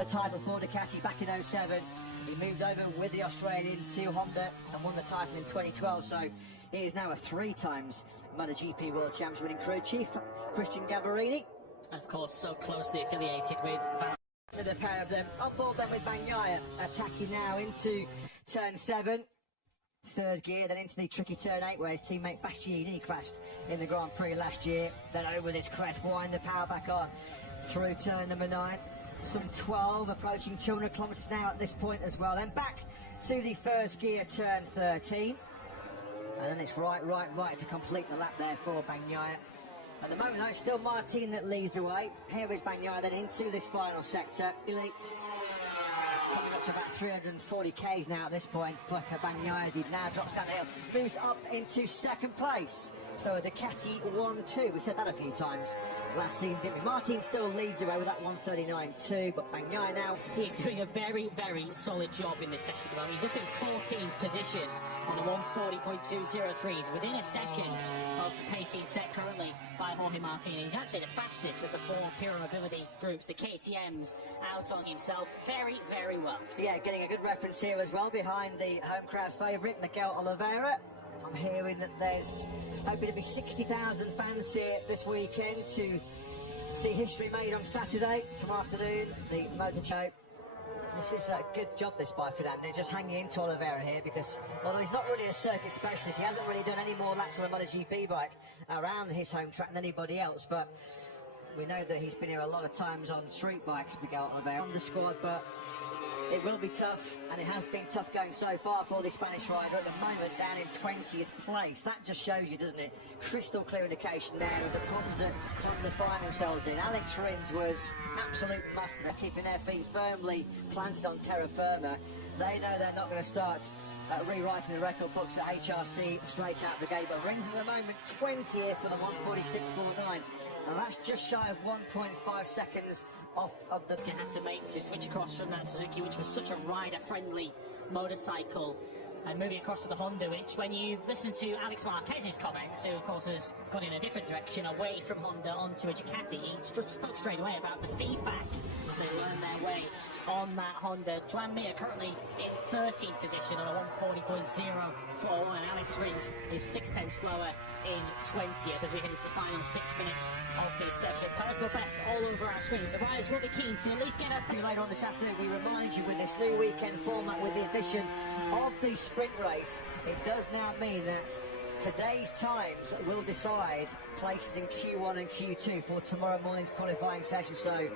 The title for Ducati back in 07. He moved over with the Australian to Honda and won the title in 2012. So he is now a 3 times MotoGP World Champions, winning crew chief Christian Gambarini. And of course, so closely affiliated with The pair of them up all done with Bagnaia, attacking now into turn 7. Third gear, then into the tricky turn 8 where his teammate Bastianini crashed in the Grand Prix last year. Then over this crest, wind the power back on through turn number 9. Some 12, approaching 200 kilometres now at this point as well. Then back to the first gear, turn 13. And then it's right to complete the lap there for Bagnaia. At the moment though, it's still Martin that leads the way. Here is Bagnaia then into this final sector. Coming up to about 340 k's now at this point. Bagnaia now drops down the hill, moves up into second place. So a Ducati 1-2, we said that a few times last season, didn't we? Martin still leads the way with that 139.2, but Bagnaia now... He's doing a very solid job in this session. Well, he's up in 14th position on a 140.203. He's within a second of the pace being set currently by Jorge Martin. He's actually the fastest of the 4 Pure Mobility groups, the KTMs, out on himself very well. Yeah, getting a good reference here as well behind the home crowd favourite, Miguel Oliveira. I'm hearing that there's hoping to be 60,000 fans here this weekend to see history made on Saturday, tomorrow afternoon, the motor show. This is a good job, this by Fernandez, just hanging into Oliveira here, because although he's not really a circuit specialist, he hasn't really done any more laps on a MotoGP bike around his home track than anybody else, but we know that he's been here a lot of times on street bikes, Miguel Oliveira, on the squad, but it will be tough, and it has been tough going so far for the Spanish rider. At the moment, down in 20th place. That just shows you, doesn't it? Crystal clear indication there of the problems that Honda find themselves in. Alex Rins was absolute master. They're keeping their feet firmly planted on terra firma. They know they're not going to start rewriting the record books at HRC straight out the gate. But Rins at the moment 20th with a 146.49. And that's just shy of 1.5 seconds off of the... He's going to have to make to switch across from that Suzuki, which was such a rider-friendly motorcycle, and moving across to the Honda, which, when you listen to Alex Marquez's comments, who of course has gone in a different direction away from Honda onto a Ducati, he spoke straight away about the feedback as they learn their way on that Honda. Joan Mir currently in 13th position on a 140.041, and Alex Rins is 6/10 slower in 20th as we head into the final 6 minutes of this session. Personal best all over our screens. The riders will be keen to at least get up. Later on this afternoon, we remind you with this new weekend format, with the addition of the sprint race, it does now mean that today's times will decide places in Q1 and Q2 for tomorrow morning's qualifying session. So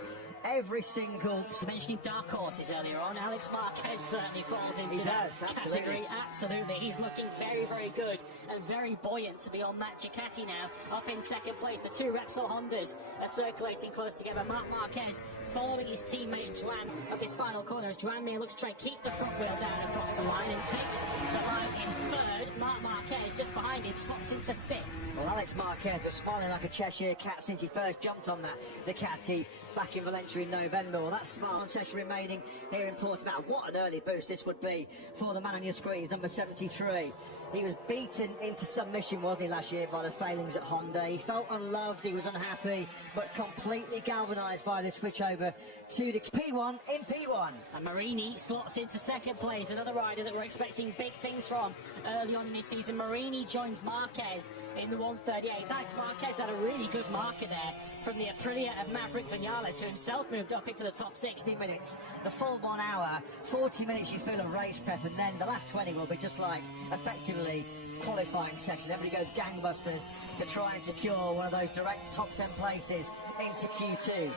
every single... Mentioning dark horses earlier on, Alex Marquez certainly falls into that category. Absolutely. He's looking very good and very buoyant to be on that Ducati now. Up in second place, the 2 Repsol Hondas are circulating close together. Marc Marquez following his teammate Joan of this final corner as Joan Mir looks to try and keep the front wheel down across the line and takes the line in 3rd. Marc Marquez just behind him slots into 5th. Well, Alex Marquez is smiling like a Cheshire cat since he first jumped on that Ducati back in Valencia in November. Well, that smile session remaining here in Portimao. What an early boost this would be for the man on your screens, number 73. He was beaten into submission, wasn't he, last year by the failings at Honda. He felt unloved, he was unhappy, but completely galvanised by the switch over to the P1 in P1. And Marini slots into 2nd place, another rider that we're expecting big things from early on in this season. Marini joins Marquez in the 138. Alex Marquez had a really good marker there from the Aprilia of Maverick Vinales, who himself moved up into the top 60 minutes. The full 1 hour, 40 minutes you feel of race prep, and then the last 20 will be just like effectively qualifying section. Everybody goes gangbusters to try and secure one of those direct top 10 places into Q2.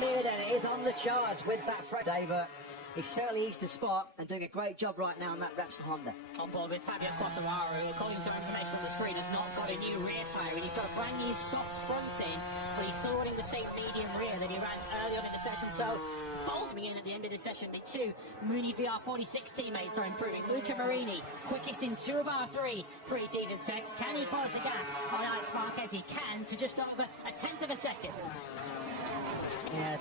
Mir then is on the charge with that Friday, but he's certainly eased the spot and doing a great job right now on that Repsol Honda. On board with Fabio Quartararo, who, according to our information on the screen, has not got a new rear tyre, and he's got a brand new soft front in, but he's still running the same medium rear that he ran early on in the session. So bolting in at the end of the session, the 2 Muni VR46 teammates are improving. Luca Marini, quickest in 2 of our 3 pre-season tests. Can he close the gap on Alex Marquez? He can, to just over a 10th of a second. Yeah,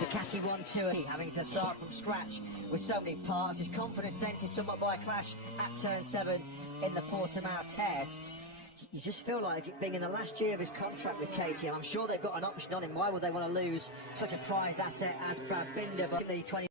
Ducati 1-2, having to start from scratch with so many parts. His confidence dented somewhat by a clash at turn 7 in the Portimao test. You just feel like it being in the last year of his contract with KTM. I'm sure they've got an option on him. Why would they want to lose such a prized asset as Brad Binder? But in the 20